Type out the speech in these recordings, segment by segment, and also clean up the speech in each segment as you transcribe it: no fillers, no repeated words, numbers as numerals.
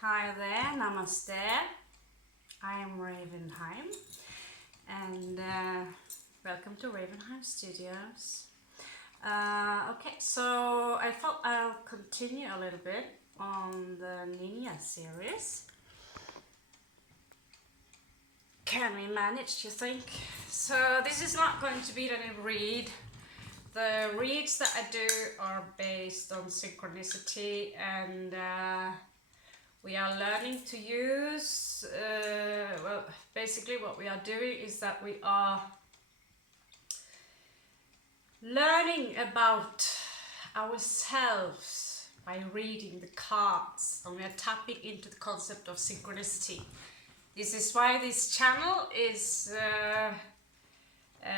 Hi there, namaste. I am Ravenheim and welcome to Ravenheim Studios. Okay, so I thought I'll continue a little bit on the Ninja series. Can we manage, you think? So this is not going to be any read. The reads that I do are based on synchronicity, and we are learning to use, well, basically what we are doing is that we are learning about ourselves by reading the cards, and we are tapping into the concept of synchronicity. This is why this channel is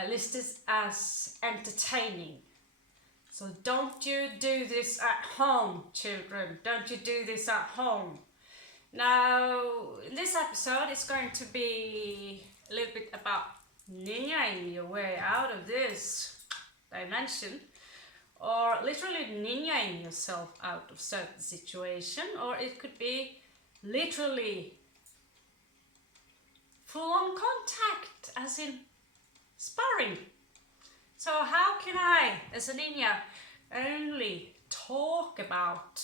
listed as entertaining. So don't you do this at home, children. Don't you do this at home. Now, in this episode, it's going to be a little bit about ninjaing your way out of this dimension, or literally ninjaing yourself out of certain situation, or it could be literally full-on contact, as in sparring. So how can I, as a ninja, only talk about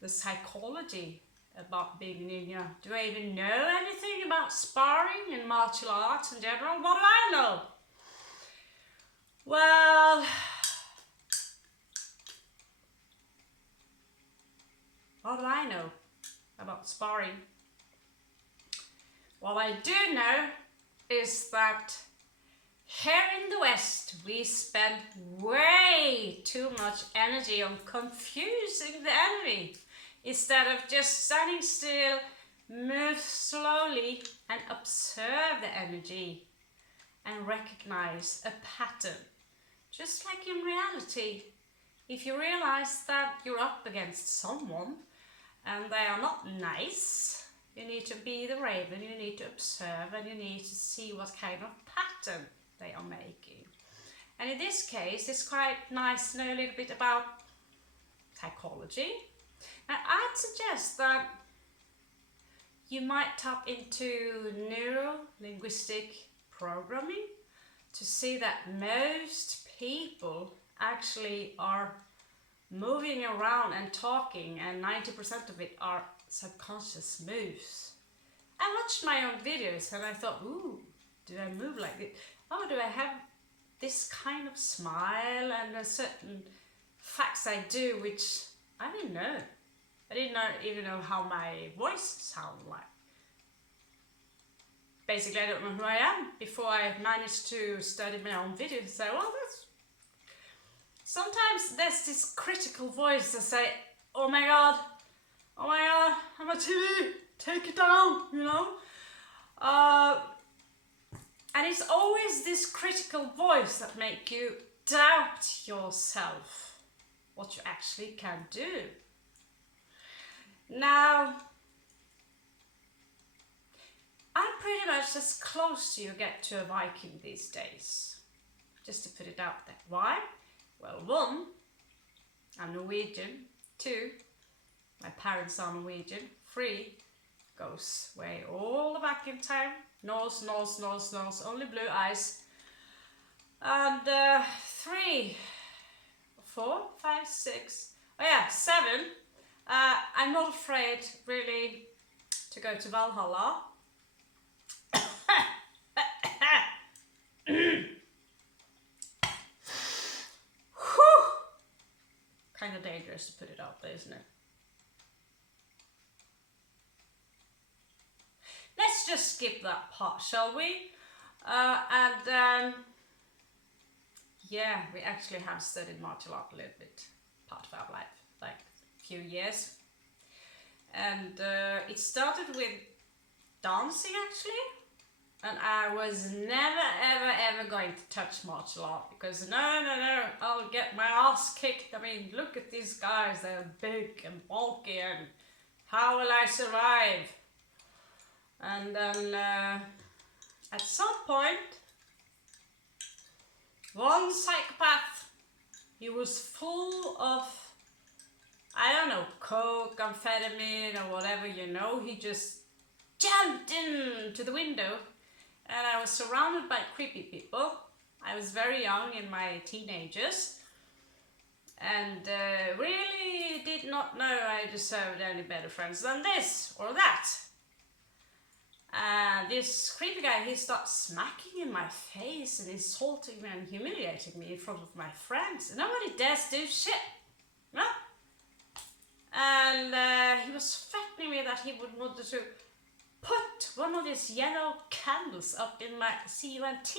the psychology about being a ninja? Do I even know anything about sparring and martial arts in general? What do I know? Well, what do I know about sparring? What I do know is that here in the West, we spend way too much energy on confusing the enemy instead of just standing still, move slowly and observe the energy and recognize a pattern. Just like in reality, if you realize that you're up against someone and they are not nice, you need to be the raven, you need to observe, and you need to see what kind of pattern they are making. And in this case, it's quite nice to know a little bit about psychology. And I'd suggest that you might tap into neuro-linguistic programming to see that most people actually are moving around and talking, and 90% of it are subconscious moves. I watched my own videos and I thought, ooh, do I move like this? Oh, do I have this kind of smile and a certain facts I do, which I didn't know. I didn't even know how my voice sounded like. Basically, I don't know who I am before I managed to study my own videos and say, well, that's... Sometimes there's this critical voice that say, oh my god, I'm a TV, take it down, you know? And it's always this critical voice that makes you doubt yourself, what you actually can do. Now, I'm pretty much as close to you get to a Viking these days, just to put it out there. Why? Well, 1, I'm Norwegian. 2, my parents are Norwegian. 3, goes way all the back in time. Norse, only blue eyes. And 3, 4, 5, 6, oh yeah, 7. I'm not afraid really to go to Valhalla. Kind of dangerous to put it out there, isn't it? Let's just skip that part, shall we? Yeah, we actually have studied martial art a little bit, part of our life, like a few years. And it started with dancing, actually. And I was never, ever going to touch martial art because no, I'll get my ass kicked. I mean, look at these guys, they're big and bulky, and how will I survive? And then at some point, one psychopath, he was full of I don't know, coke, amphetamine or whatever, you know. He just jumped into the window and I was surrounded by creepy people. I was very young in my teenagers and really did not know I deserved any better friends than this or that. This creepy guy, he starts smacking in my face and insulting me and humiliating me in front of my friends. And nobody dares do shit, no? And he was threatening me that he would want to put one of these yellow candles up in my CUNT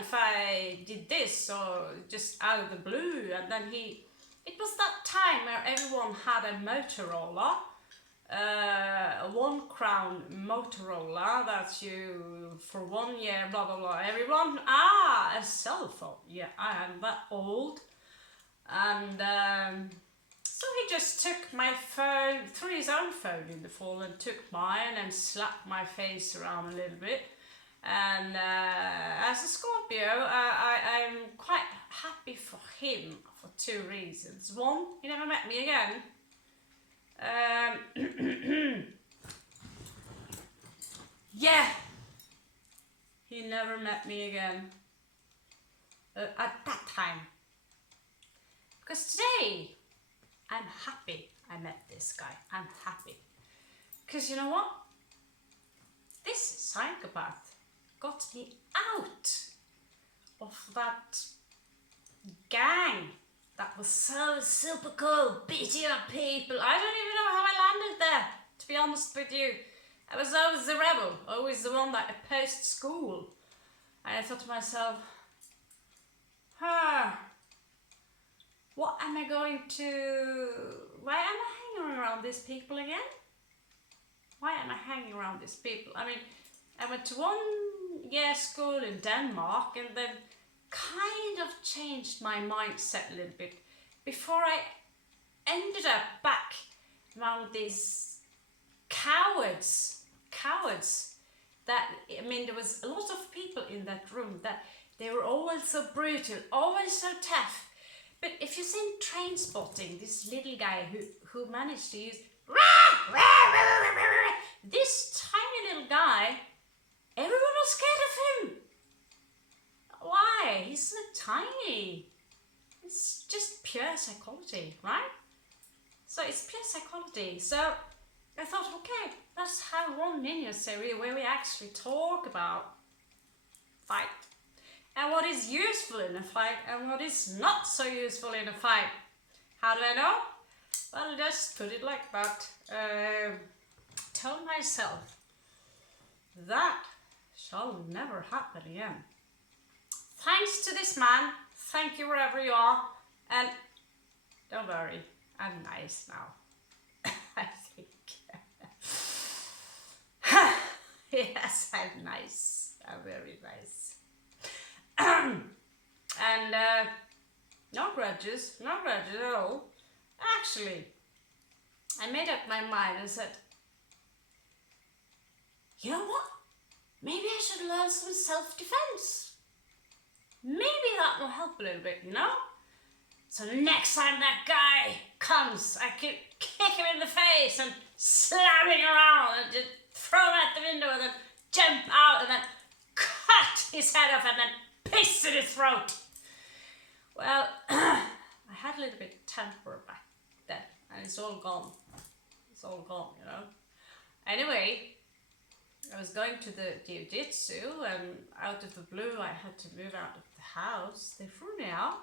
if I did this, or just out of the blue. And then it was that time where everyone had a Motorola, a 1 crown Motorola that you, for 1 year, blah blah blah, everyone, a cell phone, yeah, I am that old. And so he just took my phone, threw his own phone in the fall and took mine and slapped my face around a little bit. And as a Scorpio, I'm quite happy for him for 2 reasons. One, he never met me again. Yeah, he never met me again at that time. Because today, I'm happy I met this guy. I'm happy. Because you know what? This psychopath got me out of that gang that was so super cool, beating up people. I don't even know how I landed there, to be honest with you. I was always the rebel, always the one that opposed school. And I thought to myself, what am I going to... Why am I hanging around these people again? Why am I hanging around these people? I mean, I went to 1 year school in Denmark and then kind of changed my mindset a little bit before I ended up back around these cowards that, I mean, there was a lot of people in that room that they were always so brutal, always so tough. But if you've seen Trainspotting, this little guy who managed to use this tiny little guy, everyone was scared of him. Why? He's so tiny. It's just pure psychology, right? So it's pure psychology. So I thought, okay, let's have one ninja series where we actually talk about fight. And what is useful in a fight and what is not so useful in a fight. How do I know? Well, just put it like that. Tell myself that shall never happen again. Thanks to this man. Thank you wherever you are. And don't worry, I'm nice now. I think. Yes, I'm nice. I'm very nice. And no grudges at all. Actually, I made up my mind and said, you know what? Maybe I should learn some self-defense. Maybe that will help a little bit, you know? So next time that guy comes, I could kick him in the face and slam him around and just throw him out the window and then jump out and then cut his head off and then piss in his throat. Well, I had a little bit of temper back then and it's all gone. It's all gone, you know. Anyway, I was going to the jiu-jitsu and out of the blue I had to move out of the house. They threw me out.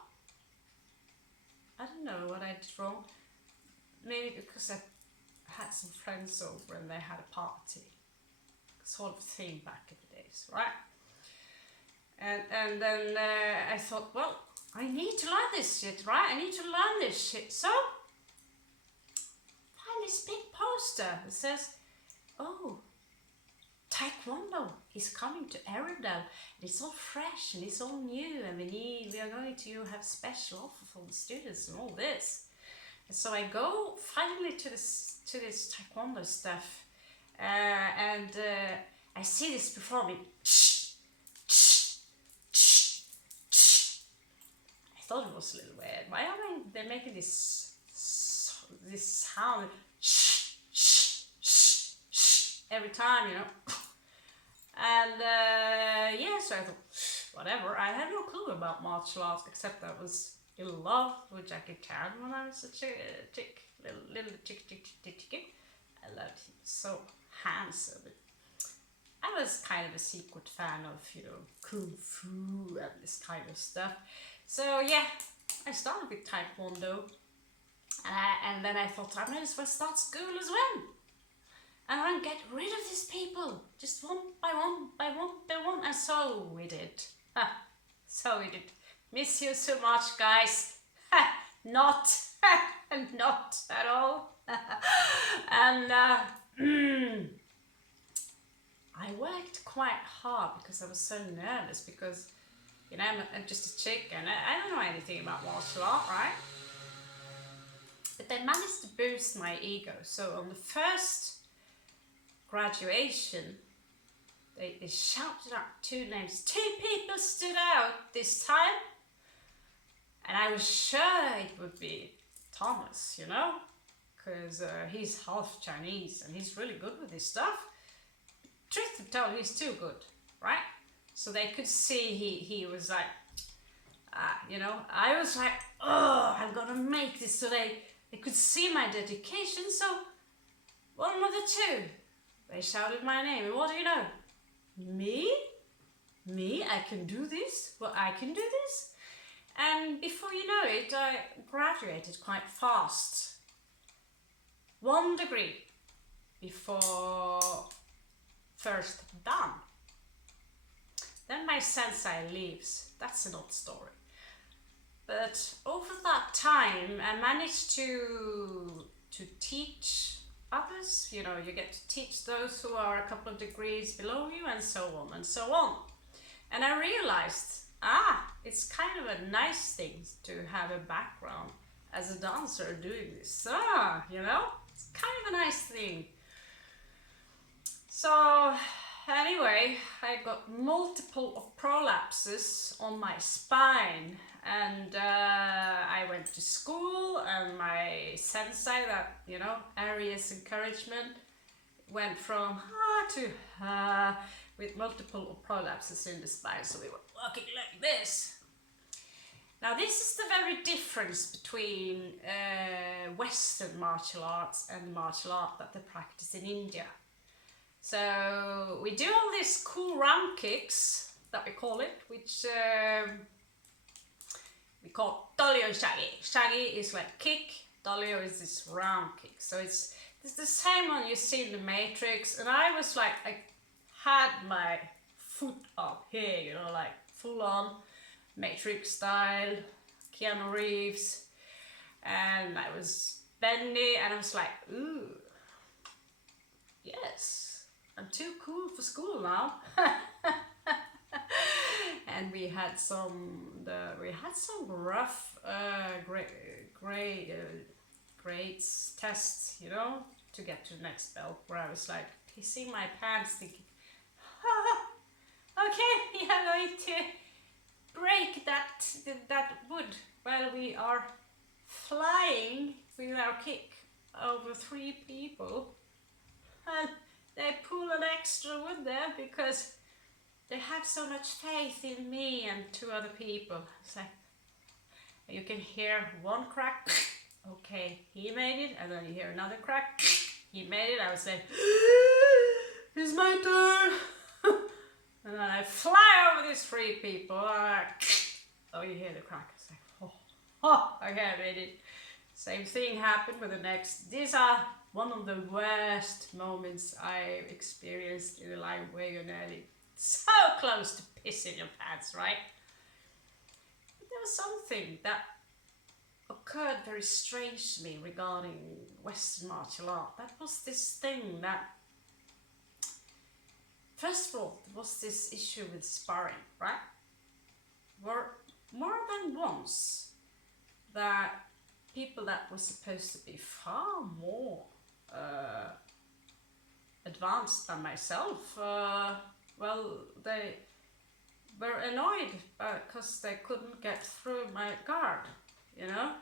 I don't know what I did wrong. Maybe because I had some friends over and they had a party. Sort of thing back in the days, right? And then I thought, well, I need to learn this shit, right? I need to learn this shit. So, find this big poster that says, oh, Taekwondo is coming to Arendelle. It's all fresh and it's all new and we are going to have special offer for the students and all this. And so I go finally to this Taekwondo stuff and I see this before me. I thought it was a little weird. Why are they making this this sound, shh, shh, shh, shh, every time, you know. And yeah, so I thought, whatever. I had no clue about martial arts except I was in love with Jackie Chan when I was a chick, little chick. I loved him, so handsome. I was kind of a secret fan of, you know, kung fu and this kind of stuff. So yeah, I started with Taekwondo, and then I thought I might as well start school as well. And then get rid of these people, just one by one, and so we did. So we did. Miss you so much, guys. Not, not at all. And I worked quite hard because I was so nervous because, you know, I'm just a chick and I don't know anything about martial art, right? But they managed to boost my ego. So on the first graduation, they shouted out 2 names. 2 people stood out this time. And I was sure it would be Thomas, you know, because he's half Chinese and he's really good with this stuff. Truth to tell, he's too good, right? So they could see he was like, you know, I was like, oh, I'm gonna make this. So they could see my dedication. So one of the 2, they shouted my name. And what do you know? Me? I can do this? Well, I can do this? And before you know it, I graduated quite fast. 1 degree before first done. Then my sensei leaves. That's an old story. But over that time, I managed to teach others. You know, you get to teach those who are a couple of degrees below you, and so on and so on. And I realized, it's kind of a nice thing to have a background as a dancer doing this. You know, it's kind of a nice thing. So anyway, I got multiple prolapses on my spine, and I went to school, and my sensei, that, you know, Aries encouragement, went from to with multiple prolapses in the spine. So we were walking like this. Now this is the very difference between Western martial arts and the martial art that they practice in India. So we do all these cool round kicks, that we call it, which we call dolio shagi. Shagi is like kick, dolio is this round kick. So it's the same one you see in the Matrix, and I was like, I had my foot up here, you know, like full on Matrix style, Keanu Reeves, and I was bendy, and I was like, ooh, yes, I'm too cool for school now. And we had some rough grades tests, you know, to get to the next belt, where I was like pissing my pants, thinking, okay, we are going to break that wood while we are flying with our kick over 3 people, and they pull an extra wood there because they have so much faith in me and 2 other people. It's like, you can hear one crack, okay, he made it, and then you hear another crack, he made it. I was like, it's my turn. And then I fly over these 3 people, oh, you hear the crack. It's like, oh, okay, I made it. Same thing happened with the next. These are one of the worst moments I experienced in a line where you're nearly so close to pissing your pants, right? But there was something that occurred very strangely regarding Western martial art. That was this thing that, first of all, there was this issue with sparring, right? Where more than once that people that were supposed to be far more advanced than myself, well, they were annoyed because they couldn't get through my guard, you know?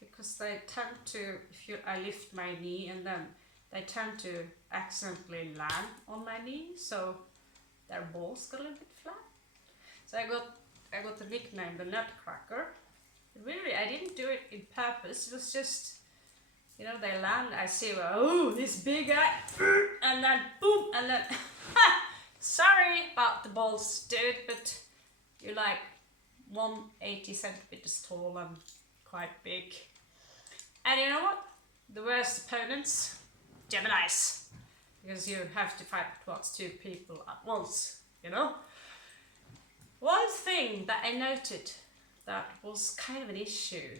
because they tend to, I lift my knee and then they tend to accidentally land on my knee, so their balls got a little bit flat. So I got the nickname the Nutcracker. Really, I didn't do it in purpose. It was just, you know, they land. I see, oh, this big guy, and then boom, and then sorry about the balls, dude, but you're like 180 centimeters tall and quite big. And you know what? The worst opponents, Geminis, because you have to fight towards two people at once, you know? One thing that I noted that was kind of an issue,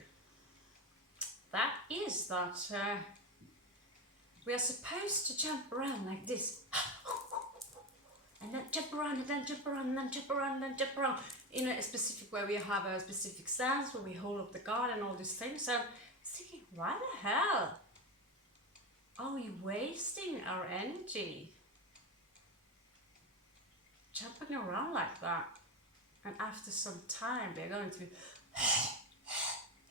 that is that we are supposed to jump around like this. And then jump around, and then jump around, and then jump around, and then jump around. In a specific way, we have a specific stance where we hold up the guard and all these things. And I'm thinking, why the hell are we wasting our energy jumping around like that? And after some time, they're going to be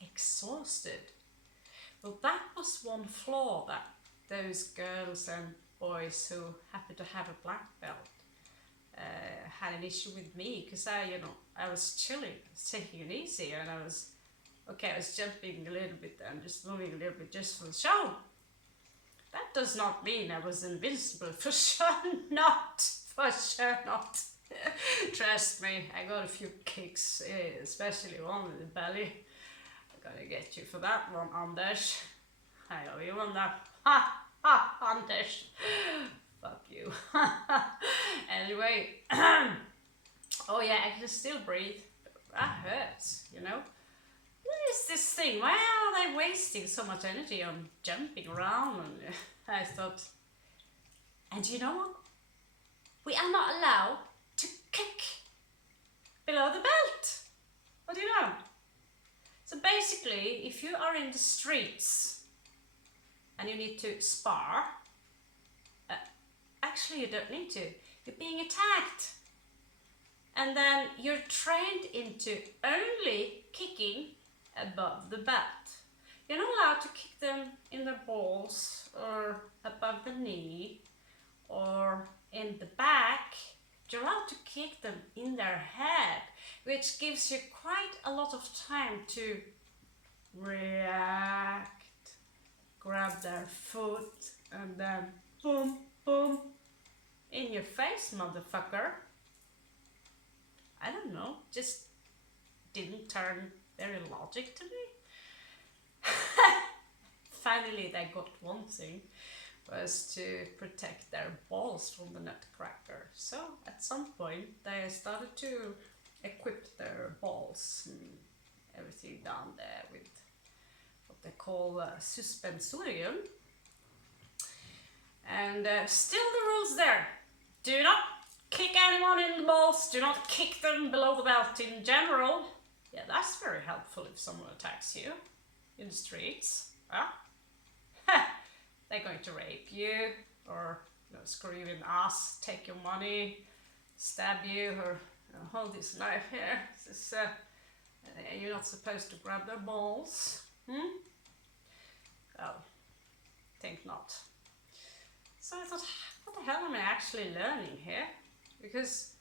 exhausted. Well, that was one flaw that those girls and boys who happen to have a black belt had an issue with me, because I was chilling, I was taking it easy, and I was jumping a little bit and just moving a little bit just for the show. That does not mean I was invincible, for sure not, for sure not. Trust me, I got a few kicks, especially one in the belly. I'm gonna get you for that one, Anders. I owe you on that. Ha ha, Anders. Fuck you. Anyway, oh yeah, I can still breathe. That hurts, you know. What is this thing? Why are they wasting so much energy on jumping around? And I thought, and you know what? We are not allowed to kick below the belt. What do you know? So basically, if you are in the streets and you need to spar, actually you don't need to. You're being attacked. And then you're trained into only kicking above the belt. You're not allowed to kick them in the balls or above the knee or in the back. You're allowed to kick them in their head, which gives you quite a lot of time to react, grab their foot, and then boom, boom, in your face, motherfucker. I don't know, just didn't turn very logic to me. Finally, they got one thing, was to protect their balls from the Nutcracker. So at some point they started to equip their balls and everything down there with what they call suspensorium. And still the rules there. Do not kick anyone in the balls, do not kick them below the belt in general. Yeah, that's very helpful if someone attacks you in the streets. Huh? They're going to rape you, or scream in ass, take your money, stab you, or hold this knife here. This, you're not supposed to grab their balls. Well, think not. So I thought, what the hell am I actually learning here? Because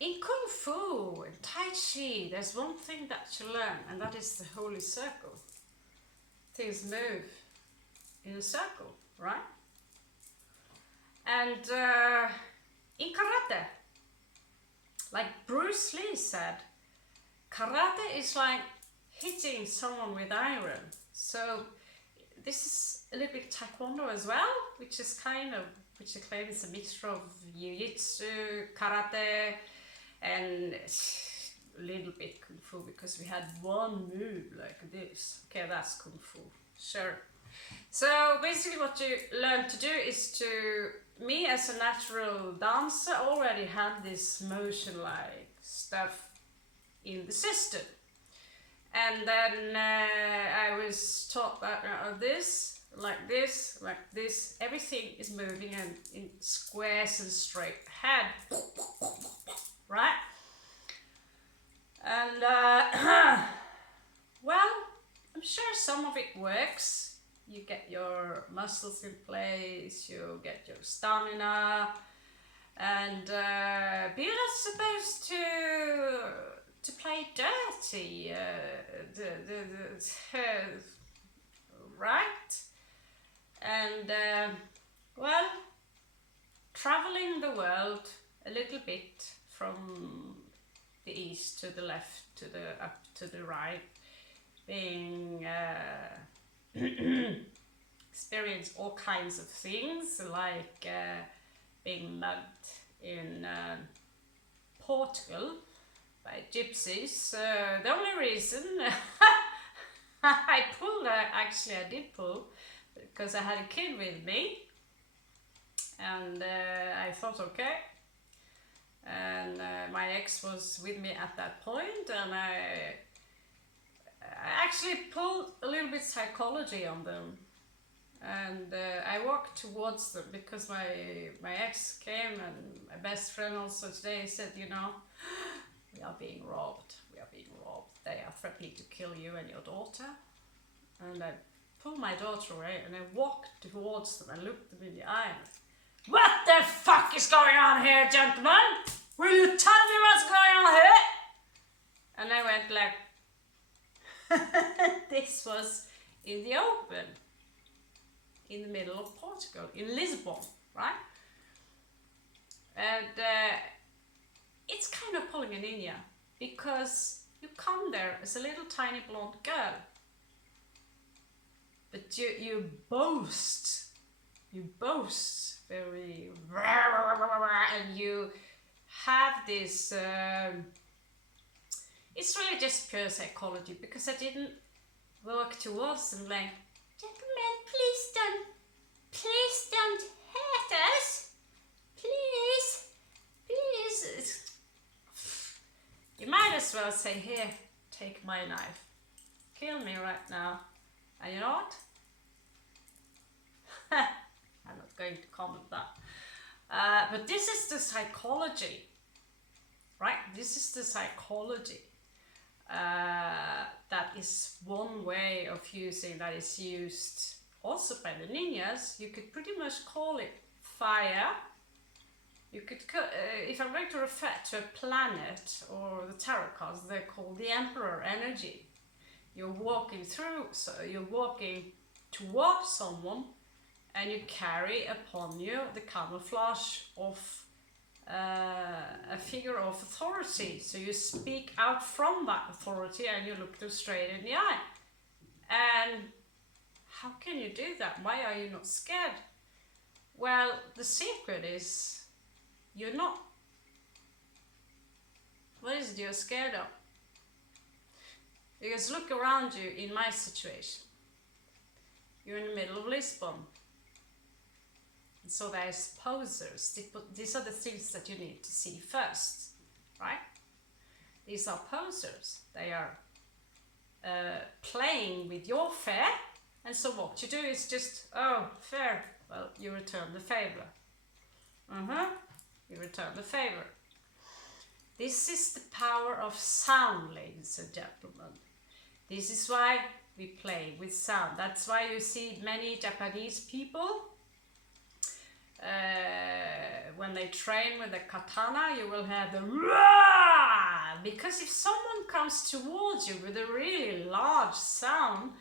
in Kung Fu and Tai Chi, there's one thing that you learn, and that is the holy circle. Things move in a circle, right? And in karate, like Bruce Lee said, karate is like hitting someone with iron. So this is a little bit taekwondo as well, which I claim is a mixture of jiu-jitsu, karate, and a little bit kung fu, because we had one move like this. Okay, that's kung fu, sure. So basically what you learn to do is me as a natural dancer already had this motion-like stuff in the system. And then I was taught that this, like this, like this, everything is moving and in squares and straight ahead, right? And well, I'm sure some of it works. You get your muscles in place, you get your stamina, and but you're not supposed to play dirty, right? And well, traveling the world a little bit from the east to the left, to the up to the right, being experience all kinds of things, like being mugged in Portugal by gypsies. The only reason I pulled, actually I did pull, because I had a kid with me, and I thought, okay, and my ex was with me at that point, and I actually pulled a little bit psychology on them, and I walked towards them because my ex came, and my best friend also today said, you know, we are being robbed, they are threatening to kill you and your daughter. And I pulled my daughter away and I walked towards them and looked them in the eye. What the fuck is going on here, gentlemen? Will you tell me what's going on here? And I went like, this was in the open, in the middle of Portugal, in Lisbon, right? And it's kind of pulling an India, because you come there as a little tiny blonde girl, but you boast very, and you have this, it's really just pure psychology, because I didn't walk towards them like, gentlemen, please don't hurt us, please. You might as well say, here, take my knife, kill me right now. And you know what? I'm not going to comment that. But this is the psychology, right? This is the psychology. That is one way of using, that is used also by the ninjas. You could pretty much call it fire. You could, if I'm going to refer to a planet or the tarot cards, they're called the Emperor energy. You're walking through, so you're walking towards someone, and you carry upon you the camouflage of a figure of authority. So you speak out from that authority and you look them straight in the eye. And how can you do that? Why are you not scared? Well, the secret is, you're not. What is it you're scared of? Because look around you in my situation. You're in the middle of Lisbon. And so there's posers. These are the things that you need to see first, right? These are posers. They are playing with your fear. And so what you do is just, oh, fair. Well, you return the favor. You return the favor. This is the power of sound, ladies and gentlemen. This is why we play with sound. That's why you see many Japanese people, when they train with the katana, you will have the rah! Because if someone comes towards you with a really large sound,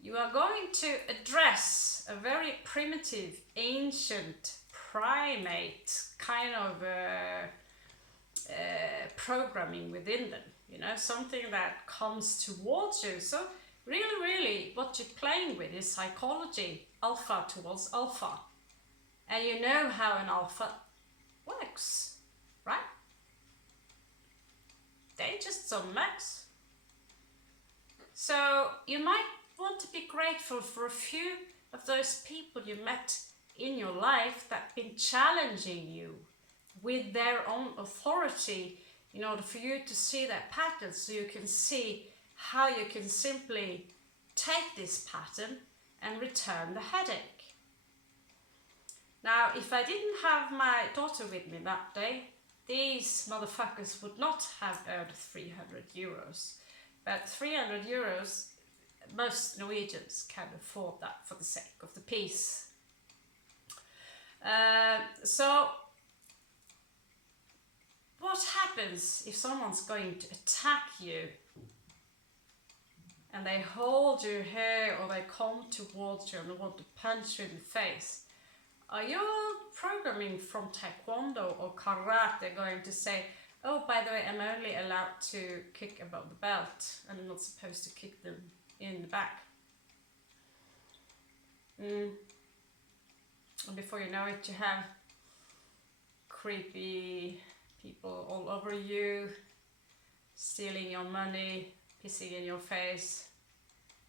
you are going to address a very primitive, ancient, primate kind of programming within them, you know, something that comes towards you. So really what you're playing with is psychology, alpha towards alpha, and you know how an alpha works, right? They're just some max. So you might want to be grateful for a few of those people you met in your life that have been challenging you with their own authority, in order for you to see that pattern, so you can see how you can simply take this pattern and return the headache. Now, if I didn't have my daughter with me that day, these motherfuckers would not have earned 300 euros. But 300 euros most Norwegians can afford that for the sake of the peace. So what happens if someone's going to attack you and they hold your hair or they come towards you and they want to punch you in the face? Are your programming from Taekwondo or Karate going to say, oh, by the way, I'm only allowed to kick above the belt and I'm not supposed to kick them in the back? And before you know it, you have creepy people all over you, stealing your money, pissing in your face,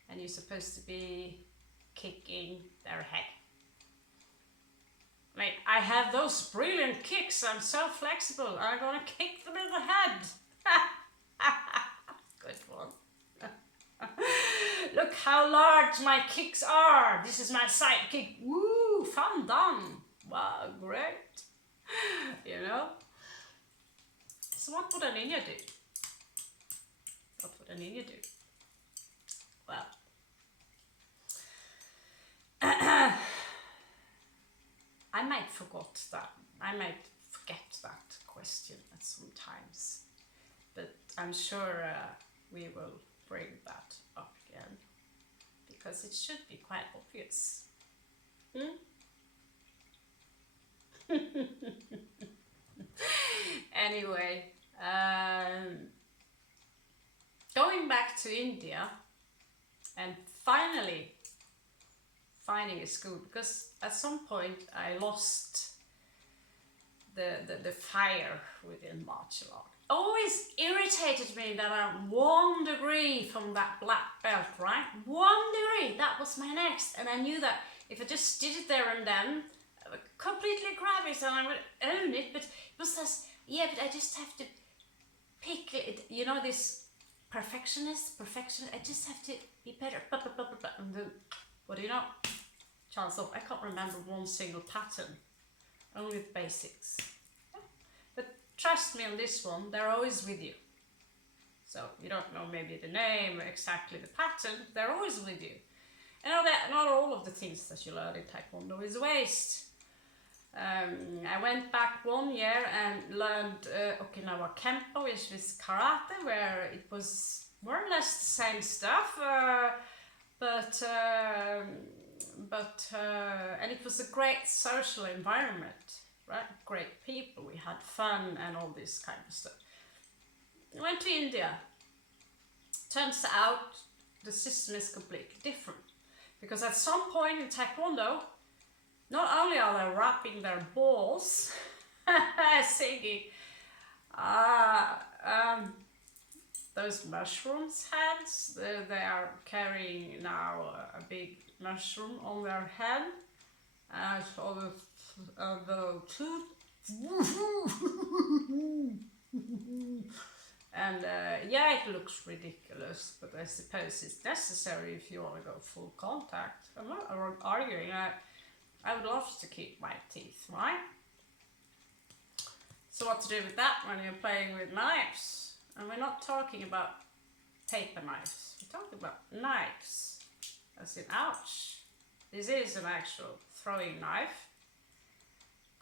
and you're supposed to be kicking their head. I mean, I have those brilliant kicks, I'm so flexible, I'm gonna kick them in the head. Good one. Look how large my kicks are. This is my side kick. Woo, fun done. Wow, great. You know? So what would a ninja do? What would a ninja do? Well, I might forget that question at some times, but I'm sure we will bring that up again because it should be quite obvious. Anyway, going back to India and finally finding a school, because at some point I lost the fire within martial art. Always irritated me that I'm 1 degree from that black belt, right? 1 degree, that was my next, and I knew that if I just did it there and then, I would completely grab it and I would own it, but it was this, yeah, but I just have to pick it, you know, this perfection, I just have to be better, blah, blah, blah, blah, blah. And then, what do you know? Chance off, I can't remember one single pattern, only the basics. But trust me on this one, they're always with you. So you don't know maybe the name, exactly the pattern, they're always with you. And not all of the things that you learn in Taekwondo is waste. I went back 1 year and learned Okinawa Kempo, which is karate, where it was more or less the same stuff, and it was a great social environment, right? Great people, we had fun and all this kind of stuff. I went to India. Turns out the system is completely different, because at some point in Taekwondo, not only are they wrapping their balls, singing, those mushrooms heads, they are carrying now a big mushroom on their head, so and yeah, it looks ridiculous, but I suppose it's necessary if you want to go full contact. I'm not arguing. I would love to keep my teeth, right? So what to do with that when you're playing with knives? And we're not talking about paper knives, we're talking about knives, as in ouch. This is an actual throwing knife.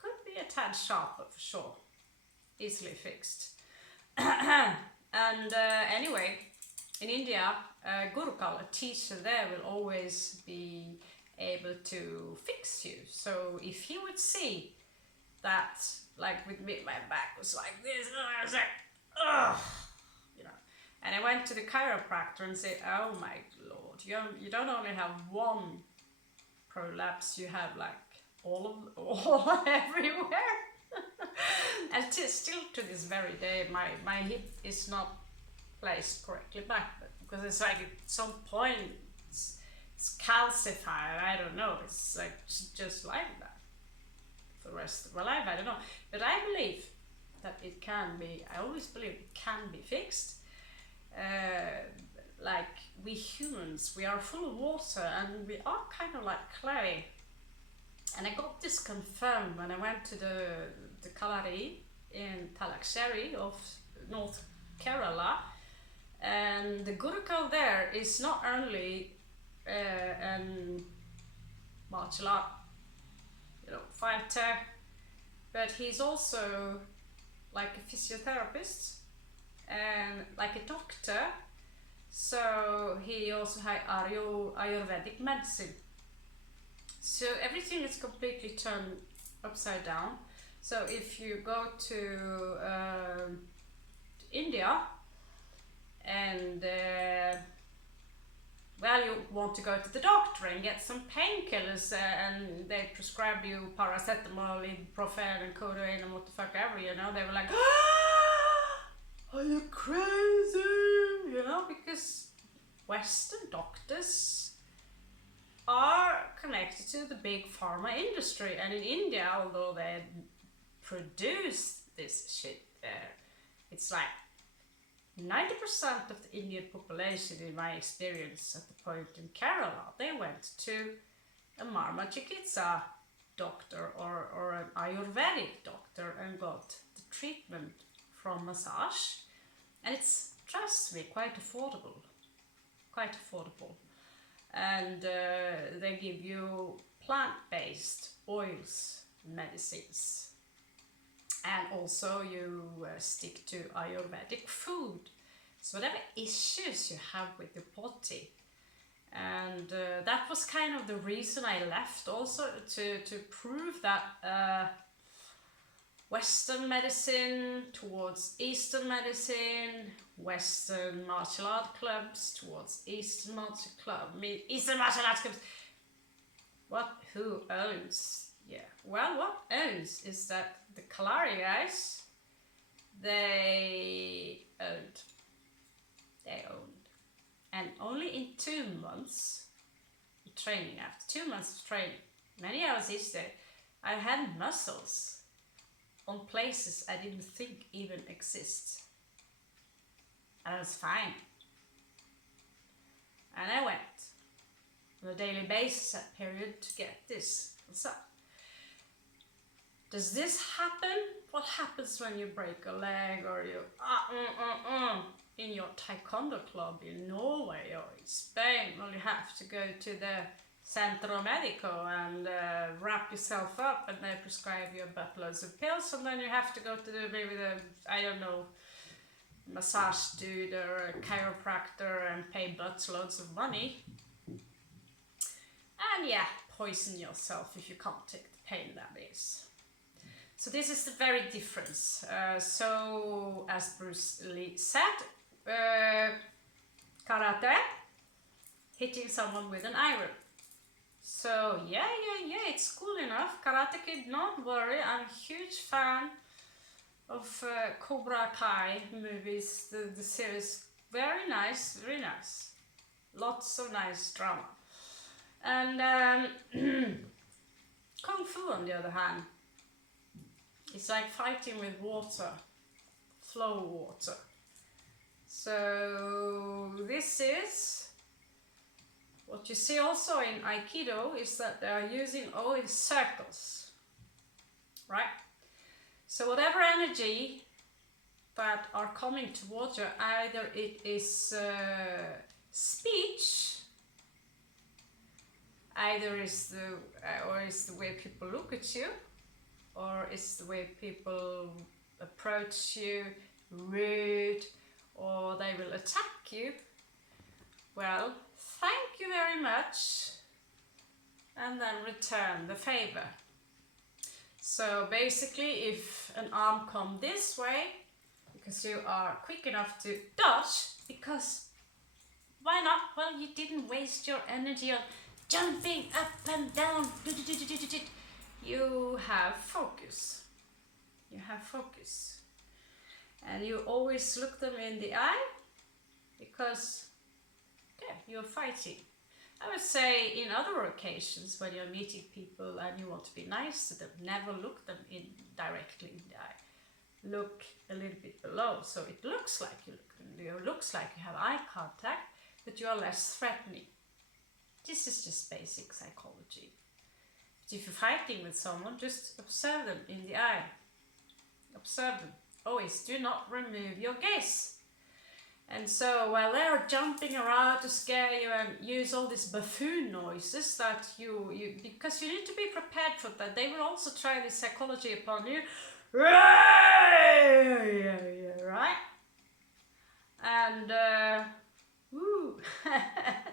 Could be a tad sharper for sure, easily fixed. And anyway, in India, Gurukul, a teacher there, will always be able to fix you. So if he would see that, like with me, my back was like this, and I was like, ugh, you know. And I went to the chiropractor and said, oh my lord, you don't only have one prolapse, you have like all everywhere. And still to this very day, my hip is not placed correctly back, because it's like at some point it's calcified, I don't know, it's like just like that for the rest of my life, I don't know. But I believe that it can be, I always believe it can be fixed. Like we humans, we are full of water and we are kind of like clay. And I got this confirmed when I went to the Kalari in Talaksheri of North Kerala. And the gurukul there is not only martial art, fighter, but he's also like a physiotherapist and like a doctor. So he also has Ayurvedic medicine. So everything is completely turned upside down. So if you go to India and you want to go to the doctor and get some painkillers and they prescribe you paracetamol, ibuprofen and codeine and what the fuck ever, they were like, are you crazy? Because Western doctors are connected to the big pharma industry, and in India, although they produce this shit there, it's like 90% of the Indian population, in my experience at the point in Kerala, they went to a Marma Chikitsa doctor or an Ayurvedic doctor and got the treatment from massage, and it's, trust me, quite affordable. And they give you plant-based oils, medicines, and also you stick to Ayurvedic food. So whatever issues you have with your body, and that was kind of the reason I left, also to prove that Western medicine towards Eastern medicine, Western martial art clubs towards Eastern martial arts clubs. Who owns? Yeah, well, what owns is that the Kalari guys, they owned. And only in 2 months of training, after 2 months of training, many hours each day, I had muscles on places I didn't think even exist. And I was fine. And I went on a daily basis at period to get this. What's up? Does this happen? What happens when you break a leg or you in your taekwondo club in Norway or in Spain? Well, you have to go to the Centro Medico and wrap yourself up, and they prescribe you buttloads of pills, and then you have to go to maybe the massage dude or a chiropractor and pay buttloads of money. And poison yourself if you can't take the pain that is. So this is the very difference. So as Bruce Lee said, karate, hitting someone with an iron. So it's cool enough. Karate Kid, not worry, I'm a huge fan of Cobra Kai movies, the series. Very nice. Lots of nice drama. And Kung Fu, on the other hand, it's like fighting with water, flow water. So this is what you see also in Aikido, is that they are using always circles, right? So whatever energy that are coming towards you, either it is speech, either is the way people look at you, or it's the way people approach you, rude, or they will attack you. Well, thank you very much, and then return the favor. So basically, if an arm comes this way, because you are quick enough to dodge, because why not? Well, you didn't waste your energy on jumping up and down. You have focus. And you always look them in the eye, because you're fighting. I would say in other occasions when you're meeting people and you want to be nice to them, never look them directly in the eye. Look a little bit below, so it looks like you have eye contact, but you are less threatening. This is just basic psychology. But if you're fighting with someone, just observe them in the eye. Observe them. Always do not remove your gaze. And so while they're jumping around to scare you and use all these buffoon noises that you because you need to be prepared for that. They will also try this psychology upon you. Right? And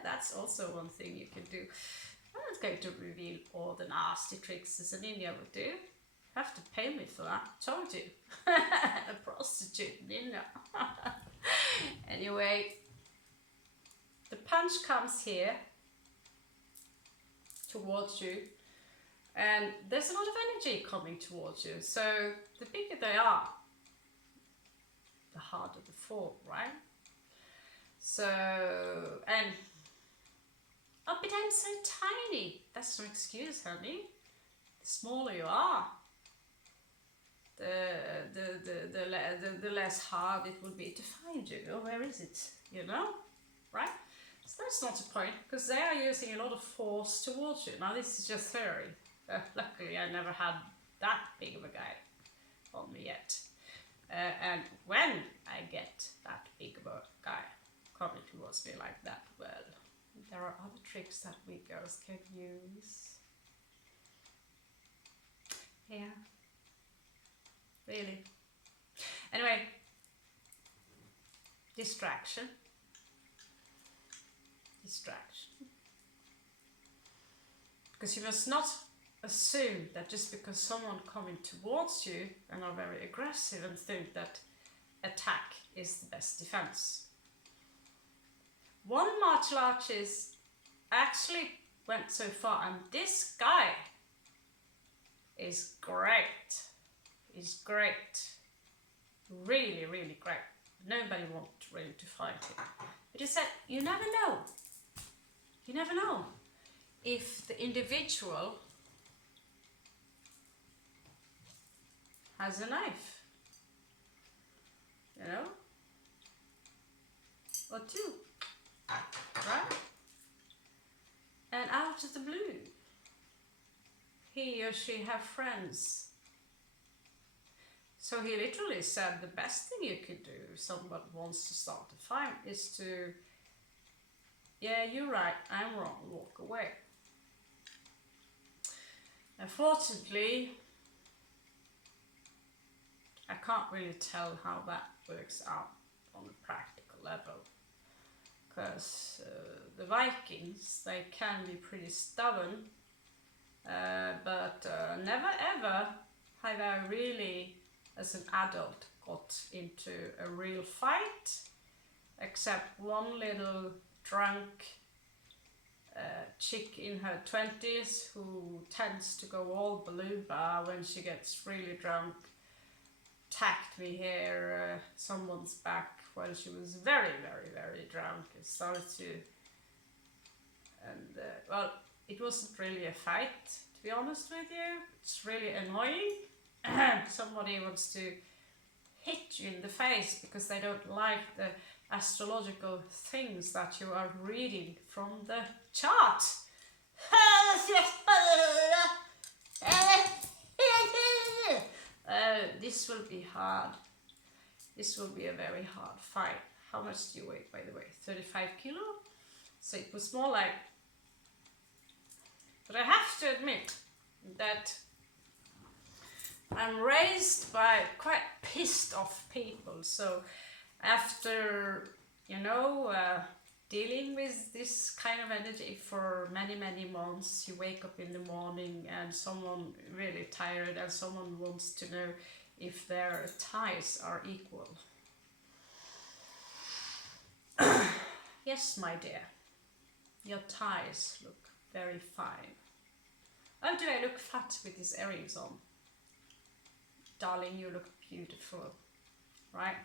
that's also one thing you can do. I'm not going to reveal all the nasty tricks as a ninja would do. You have to pay me for that. Told you. A prostitute ninja. Anyway, the punch comes here towards you, and there's a lot of energy coming towards you. So the bigger they are, the harder the fall, right? So, and oh, but I'm so tiny. That's no excuse, honey. The smaller you are, the less hard it will be to find you. Oh, where is it? You know, right? So that's not the point, because they are using a lot of force towards you. Now this is just theory. Luckily I never had that big of a guy on me yet. And when I get that big of a guy coming towards me like that, well, there are other tricks that we girls can use. Yeah. Really. Anyway, distraction. Because you must not assume that just because someone coming towards you and are very aggressive and think that attack is the best defense. One martial artist actually went so far, and this guy is great. He's great. Really, really great. Nobody wanted really to fight him. But he said, you never know. You never know if the individual has a knife, you know, or two, right? And out of the blue, he or she have friends. So he literally said the best thing you could do if someone wants to start a fight is to, yeah, you're right, I'm wrong, walk away. Unfortunately, I can't really tell how that works out on a practical level, because the Vikings, they can be pretty stubborn, but never ever have I really, as an adult, got into a real fight, except one little drunk chick in her 20s who tends to go all balooba when she gets really drunk, tacked me here someone's back while she was very, very, very drunk and started to, and well, it wasn't really a fight, to be honest with you. It's really annoying. Somebody wants to hit you in the face because they don't like the astrological things that you are reading from the chart. This will be hard. This will be a very hard fight. How much do you weigh, by the way? 35 kilo? So it was more like... But I have to admit that I'm raised by quite pissed off people. So after, you know, dealing with this kind of energy for many, many months, you wake up in the morning and someone really tired and someone wants to know if their ties are equal. Yes, my dear, your ties look very fine. Oh, do I look fat with these earrings on? Darling, you look beautiful, right?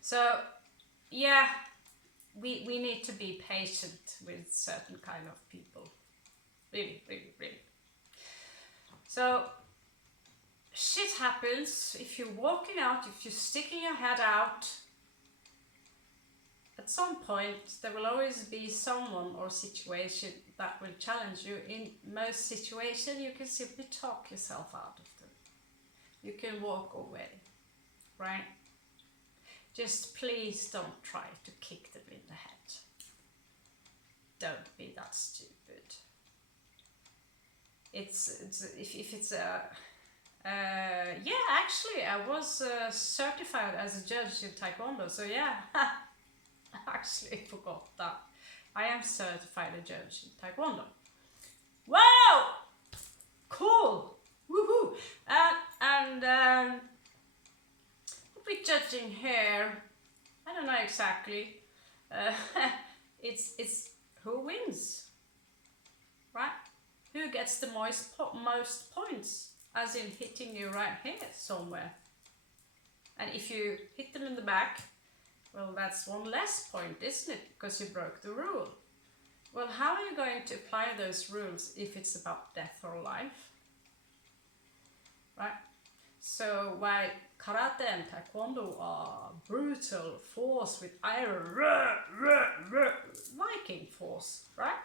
So, yeah, we need to be patient with certain kind of people. Really, really, really. So, shit happens if you're walking out, if you're sticking your head out. At some point, there will always be someone or situation that will challenge you. In most situations, you can simply talk yourself out of them. You can walk away, right? just please don't try to kick them in the head. Don't be that stupid. If it's a yeah, actually I was certified as a judge in Taekwondo, so yeah, I actually forgot that. I am certified a judge in Taekwondo. Wow! Cool! Woohoo! And what we're judging here, I don't know exactly. It's who wins, right? Who gets the most points, as in hitting you right here somewhere. And if you hit them in the back, well, that's one less point, isn't it? Because you broke the rule. Well, how are you going to apply those rules if it's about death or life? Right? So while karate and taekwondo are brutal force with iron, Viking force, right?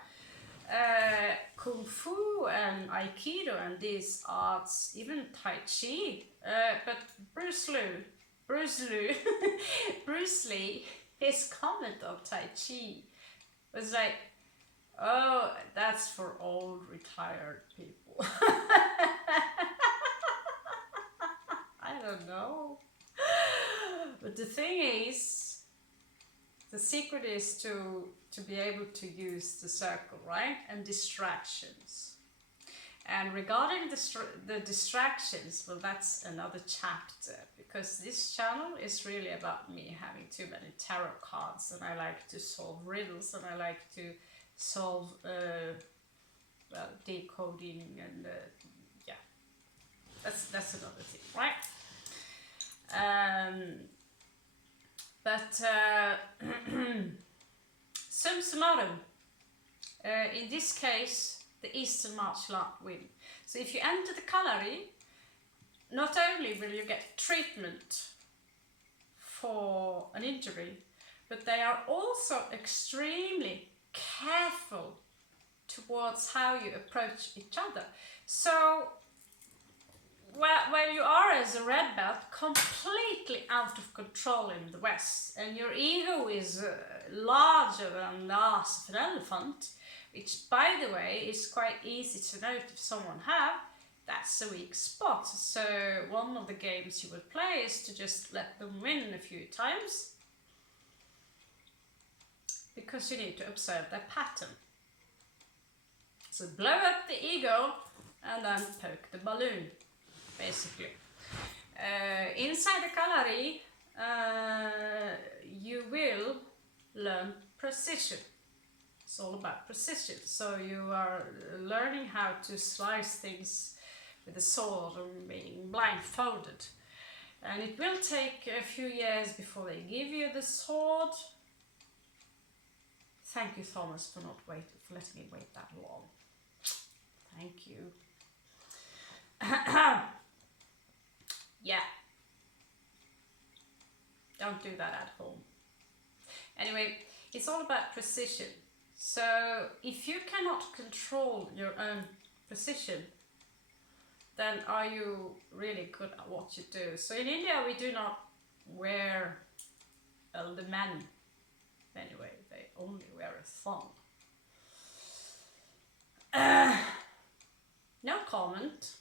Kung Fu and Aikido and these arts, even Tai Chi, but Bruce Lee, his comment on Tai Chi was like, oh, that's for old retired people. I don't know. But the thing is, the secret is to be able to use the circle, right? And distractions. And regarding the distractions, well, that's another chapter, because this channel is really about me having too many tarot cards, and I like to solve riddles, and I like to solve well, decoding, and yeah, that's another thing, right? But sum summarum, in this case, the Eastern martial art win. So if you enter the Kalari, not only will you get treatment for an injury, but they are also extremely careful towards how you approach each other. So while you are, as a red belt, completely out of control in the West, and your ego is larger than the ass of an elephant, which, by the way, is quite easy to note if someone have, that's a weak spot. So one of the games you would play is to just let them win a few times, because you need to observe their pattern. So blow up the ego and then poke the balloon, basically. Inside the Kalari, you will learn precision. It's all about precision. So you are learning how to slice things with a sword and being blindfolded. And it will take a few years before they give you the sword. Thank you, Thomas, for letting me wait that long. Thank you. Yeah. Don't do that at home. Anyway, it's all about precision. So if you cannot control your own precision, then are you really good at what you do? So in India, we do not wear the men. Anyway, they only wear a thong. No comment.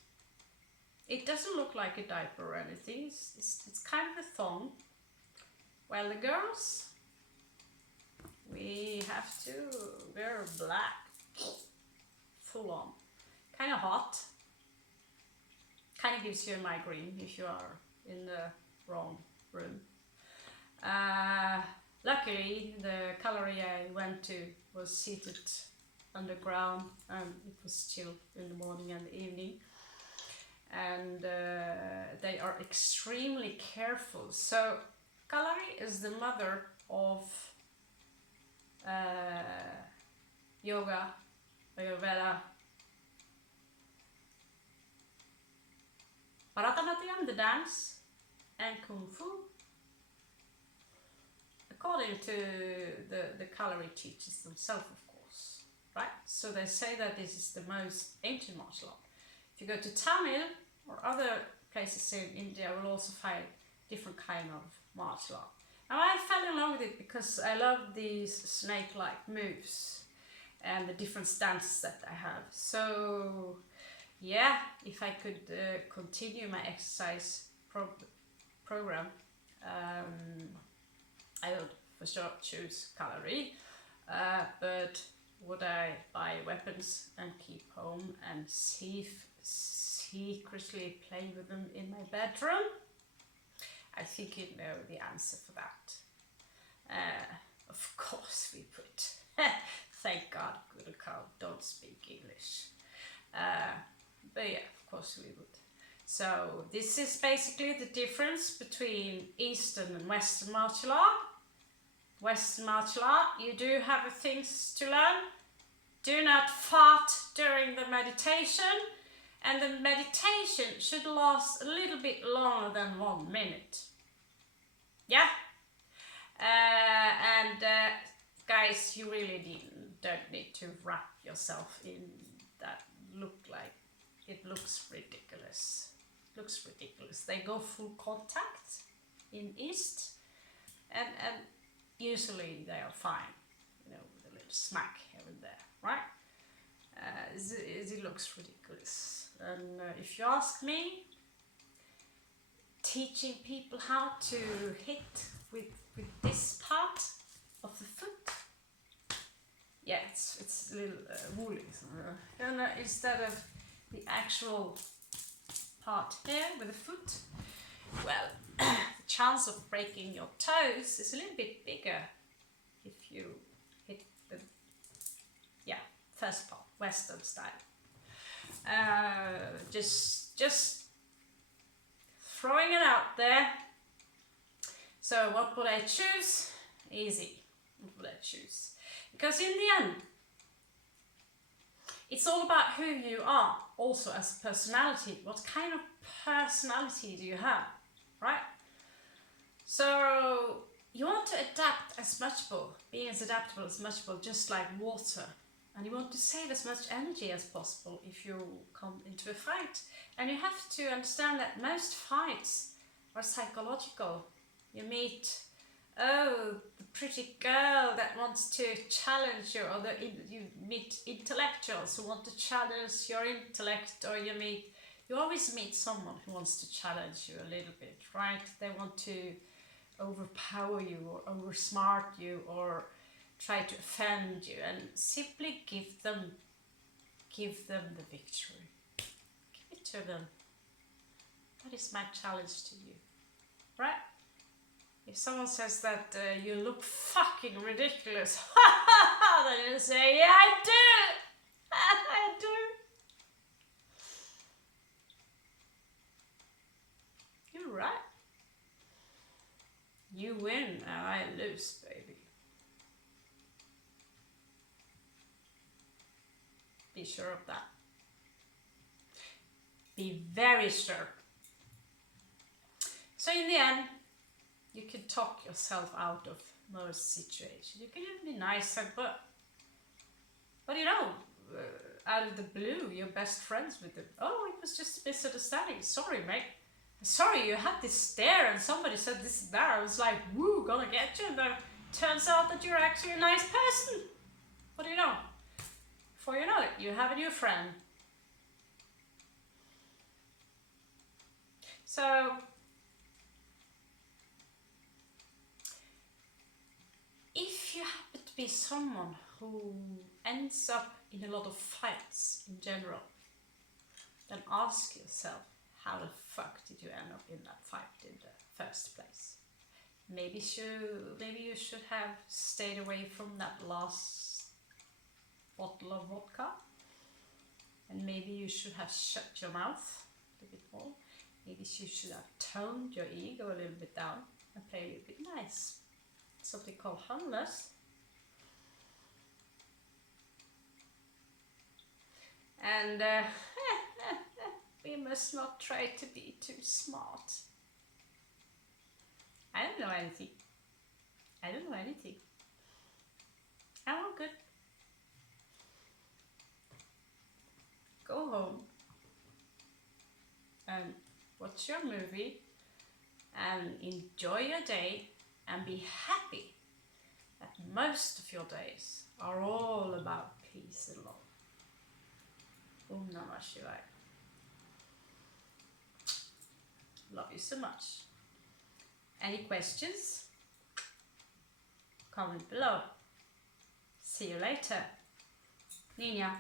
It doesn't look like a diaper or anything. It's kind of a thong. While the girls, we have to wear black, full on. Kind of hot. Kind of gives you a migraine if you are in the wrong room. Luckily, the Kalari I went to was seated underground, and it was chill in the morning and the evening. And they are extremely careful. So Kalari is the mother of yoga, Ayurveda, Bharatanatyam, the dance, and Kung Fu. According to the Kalari teachers themselves, of course, right? So they say that this is the most ancient martial art. If you go to Tamil or other places in India, we'll also find different kind of martial art. And I fell in love with it because I love these snake-like moves and the different stances that I have. So yeah, if I could continue my exercise program, I would for sure choose calorie, but would I buy weapons and keep home and secretly play with them in my bedroom? I think you know the answer for that. Of course we would. Thank God, good cow don't speak English. But yeah, of course we would. So this is basically the difference between Eastern and Western martial art. Western martial art, you do have things to learn. Do not fart during the meditation, and the meditation should last a little bit longer than 1 minute. Yeah? Guys, you really don't need to wrap yourself in that look like it looks ridiculous. Looks ridiculous. They go full contact in East, and usually they are fine, you know, with a little smack here and there, right? It looks ridiculous. And if you ask me, teaching people how to hit with this part of the foot, yeah, it's a little woolly. And instead of the actual part here with the foot, well, the chance of breaking your toes is a little bit bigger if you hit the, yeah, first part, Western style. Just throwing it out there. So what would I choose? Easy. What would I choose? Because in the end, it's all about who you are, also as a personality. What kind of personality do you have, right? So you want to adapt as much, being as adaptable as much, just like water. And you want to save as much energy as possible if you come into a fight. And you have to understand that most fights are psychological. You meet, the pretty girl that wants to challenge you, or you meet intellectuals who want to challenge your intellect, or you always meet someone who wants to challenge you a little bit, right? They want to overpower you or oversmart you or try to offend you, and simply give them the victory. Give it to them. That is my challenge to you, right? If someone says that you look fucking ridiculous, then you say, yeah, I do! I do! You're right. You win and I lose, baby. Be sure of that. Be very sure. So in the end, you can talk yourself out of most situations. You can even be nice, but you know, out of the blue, you're best friends with them. Oh, it was just a misunderstanding. Sorry, mate. Sorry, you had this stare and somebody said this and that. I was like, woo, gonna get you. And then turns out that you're actually a nice person. What do you know? Before you know it, you have a new friend. So, if you happen to be someone who ends up in a lot of fights in general, then ask yourself, how the fuck did you end up in that fight in the first place? Maybe you should have stayed away from that last bottle of vodka, and maybe you should have shut your mouth a bit more. Maybe you should have toned your ego a little bit down and play a little bit nice. Something called harmless. And we must not try to be too smart. I don't know anything. I'm all good. Go home and watch your movie and enjoy your day and be happy that most of your days are all about peace and love. Om Namah Shivaya. Love you so much. Any questions? Comment below. See you later. Nina.